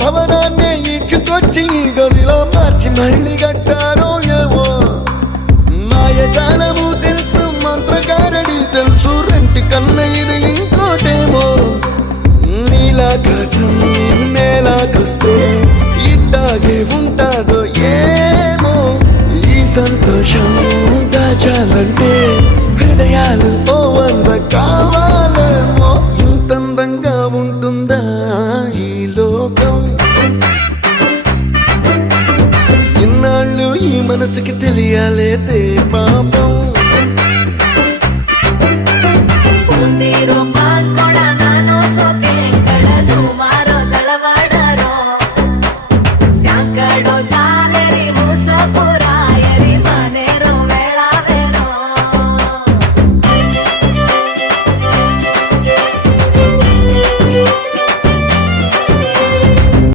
భవనాన్ని ఈడ్చుకొచ్చి ఈ గదిలో మార్చి మళ్ళీ కట్టారో ఏమో మాయజాలము తెలుసు మంత్రకారడి తెలుసు రెంటి కన్న ఇది ఇంకోటేమో నీలాకాశం నేలాకొస్తే ఇట్టాగే ఉంటాదో ఏమో ఈ సంతోషం దాచాలంటే హృదయాలు ఓ వంద కావాలేమో ఇంతందంగా ఉంటుందా ఈ లోకం ఇన్నాళ్ళు ఈ మనసుకి తెలియాలే